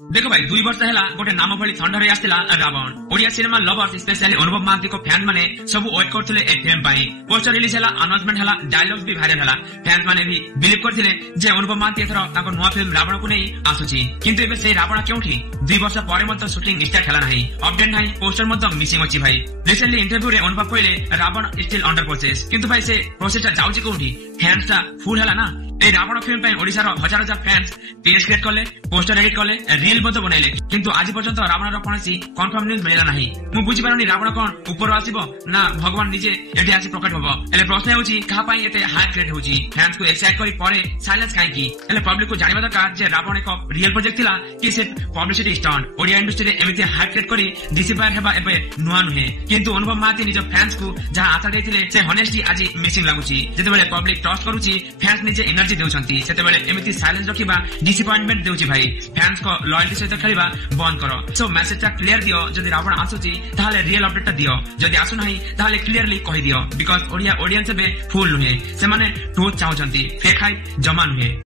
देख भाई 2 वर्ष है गोटे नाम भली थंड रही आसला Ravan Odia cinema lovers specially Anubhav Mohanty को फैंस माने सब वेट करथिले ए फिल्म पाई पोस्टर रिलीज हला अनाउंसमेंट हला डायलॉग्स भी वायरल हला फैंस माने भी बिलीव करथिले जे अनुभव महांती एथरो ताको नवा फिल्म रावण को नै आसुची किंतु एबे से रावण केउठी 2 वर्ष परे मत शूटिंग स्टार्ट हला नाही अपडेट नाही पोस्टर मत मिसिंग अछि भाई रिसेंटली इंटरव्यू रे अनुभव कहले रावण स्टिल अंडर प्रोसेस किंतु भाई से प्रोसेस जाउची कोठी फैंस ता फुल हला ना ए रावण फिल्म पे ओडिसा रो हजार हजार फैंस पेज क्रिएट करले पोस्टर एडिट करले रील मत बनाइले किंतु आज पर्यंत रावण रो कोनसी कंफर्म न्यूज मिलला नाही मु बुझी पारनी रावण कोन ऊपर आसीबो ना भगवान निजे एठी आसी प्रकट होबो एले प्रश्न होची कहा पाई एते हाई क्रिएट होची फैंस को एक्साइट करी परे साइलेंस काई की एले पब्लिक को जानिबा दरकार जे रावण एक रियल प्रोजेक्ट थिला कि से पब्लिसिटी स्टंट ओडिया इंडस्ट्री रे एमिति हाई क्रिएट करी डिसिपायर हेबा एबे नुआ नुहे किंतु अनुभव महांती निज फैंस को जहा आशा देथिले से होनेस्टी आज मिसिंग लागुची जेते बेले पब्लिक ट्रस्ट करूची फैंस निजे एनर्जी देउछंती सेते बेले एमिति साइलेंस रखिबा डिसअपॉइंटमेंट देउची भाई फैंस को लॉयल्टी सहित खेलिबा बंद करो सो मैसेज ता क्लियर दियो जदि रावण आसुची ताहाले रियल अपडेट ता दियो जदि आसु नाही ताहाले क्लियरली कहि दियो बिकॉज़ ओडिया ऑडियंस बे फुल नुहे से माने ट्रूथ चाहउछंती फेक हाई जमा नुहे।